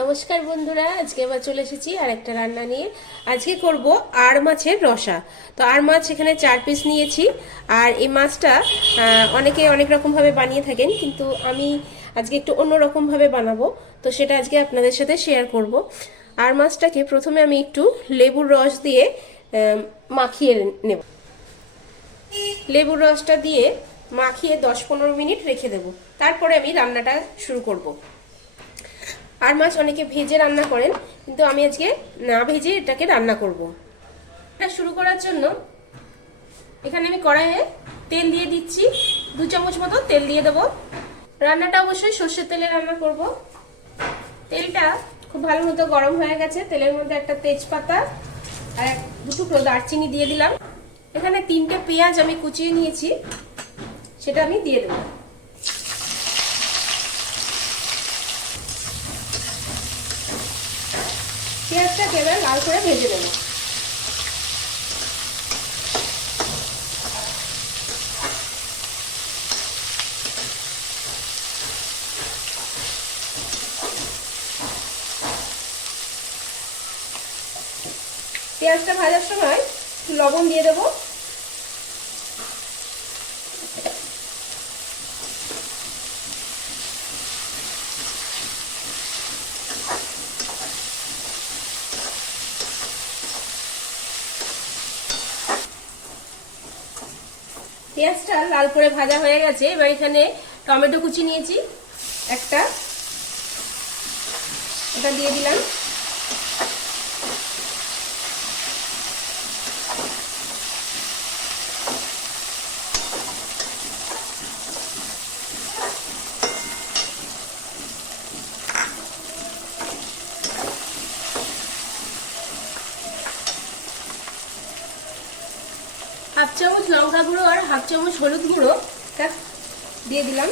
নমস্কার বন্ধুরা, আজকে আবার চলে এসেছি আর একটা রান্না নিয়ে। আজকে করব আর মাছের রসা। তো আর মাছ এখানে 4 পিস নিয়েছি। আর এই মাছটা অনেকে অনেক রকমভাবে বানিয়ে থাকেন, কিন্তু আমি আজকে একটু অন্য রকমভাবে বানাবো। তো সেটা আজকে আপনাদের সাথে শেয়ার করব। আর মাছটাকে প্রথমে আমি একটু লেবুর রস দিয়ে মাখিয়ে নেব। লেবুর রসটা দিয়ে মাখিয়ে 10-15 মিনিট রেখে দেব। তারপরে আমি রান্নাটা শুরু করব। আর মাছ অনেকে ভেজে রান্না করেন, কিন্তু আমি আজকে না ভেজে এটাকে রান্না করব। এটা শুরু করার জন্য এখানে আমি কড়াইয়ে তেল দিয়ে দিচ্ছি। 2 চামচ মতো তেল দিয়ে দেবো। রান্নাটা অবশ্যই সর্ষের তেলে রান্না করব। তেলটা খুব ভালো মতো গরম হয়ে গেছে। তেলের মধ্যে একটা তেজপাতা আর 2 টুকরো দারচিনি দিয়ে দিলাম। এখানে 3টে পেঁয়াজ আমি কুচিয়ে নিয়েছি, সেটা আমি দিয়ে দেবো। পেঁয়াজটাকে এবার লাল করে ভেজে নেব। পেঁয়াজটা ভাজার সময় লবণ দিয়ে দেবো। পেঁয়াজটা লাল করে ভাজা হয়ে গেছে। এবার এখানে টমেটো কুচি নিয়েছি একটা, এটা দিয়ে দিলাম। হাফ চামচ লঙ্কা গুঁড়ো আর হাফ চামচ হলুদ গুঁড়ো দিয়ে দিলাম।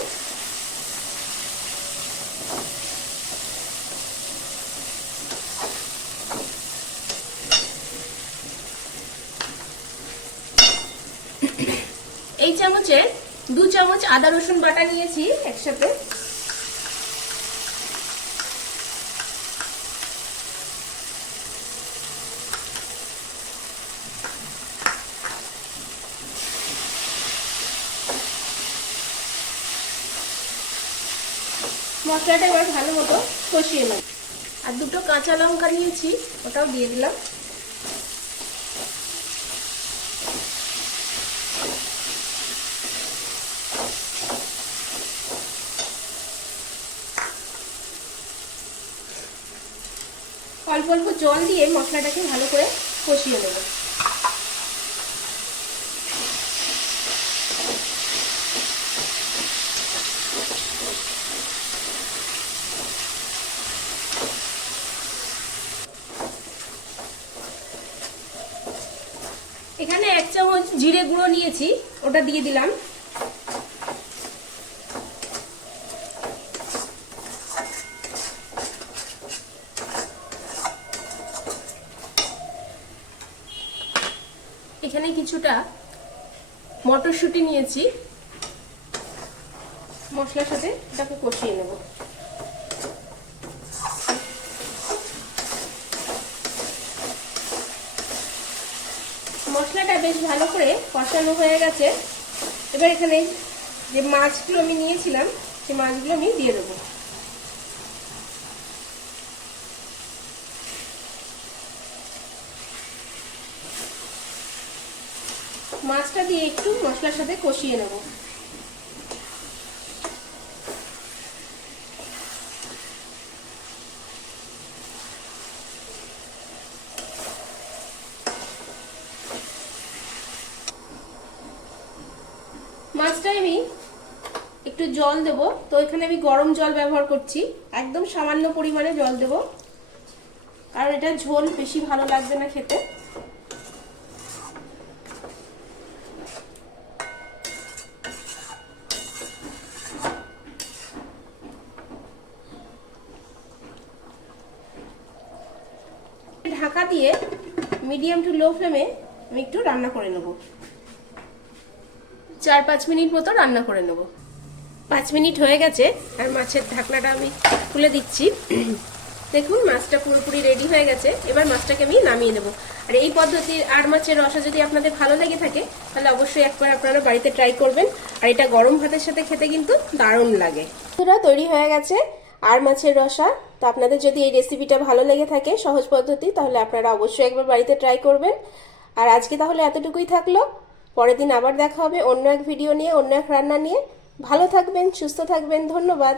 এই চামচে 2 চামচ আদা রসুন বাটা নিয়েছি একসাথে। মশলাটা এবার ভালো মতো কষিয়ে নেব। আর 2টো কাঁচা লঙ্কা নিয়েছি, ওটাও দিয়ে দিলাম। অল্প অল্প জল দিয়ে মশলাটাকে ভালো করে কষিয়ে নেব। এখানে 1 চামচ জিরে গুঁড়ো নিয়েছি, ওটা দিয়ে দিলাম। এখানে কিছুটা মটরশুঁটি নিয়েছি, মশলার সাথে এটাকে কষিয়ে নেব। মশলাটা বেশ ভালো করে কষানো হয়ে গেছে। এবার এখানে যে মাছগুলো আমি নিয়েছিলাম, সেই মাছগুলো আমি দিয়ে দেবো। মাছটা দিয়ে একটু মশলার সাথে কষিয়ে নেব। মাছটায় আমি একটু জল দেব। তো এখানে আমি গরম জল ব্যবহার করছি, একদম সামান্য পরিমাণে জল দেব, কারণ এটা ঝোল বেশি ভালো লাগবে না খেতে। ঢাকা দিয়ে মিডিয়াম টু লো ফ্লেমে আমি একটু রান্না করে নেব। 4-5 মিনিট মতো রান্না করে নেব। 5 মিনিট হয়ে গেছে আর মাছের ঢাকনাটা আমি খুলে দিচ্ছি। দেখুন মাছটা পুরোপুরি রেডি হয়ে গেছে। এবার মাছটাকে আমি নামিয়ে নেব। আর এই পদ্ধতির আর মাছের রসা যদি আপনাদের ভালো লেগে থাকে তাহলে অবশ্যই একবার আপনারা বাড়িতে ট্রাই করবেন। আর এটা গরম ভাতের সাথে খেতে কিন্তু দারুণ লাগে। বন্ধুরা, তৈরি হয়ে গেছে আর মাছের রসা। তো আপনাদের যদি এই রেসিপিটা ভালো লেগে থাকে, সহজ পদ্ধতি, তাহলে আপনারা অবশ্যই একবার বাড়িতে ট্রাই করবেন। আর আজকে তাহলে এতটুকুই থাকলো। পরের দিন আবার দেখা হবে অন্য এক ভিডিও নিয়ে, অন্য এক রান্না নিয়ে। ভালো থাকবেন, সুস্থ থাকবেন। ধন্যবাদ।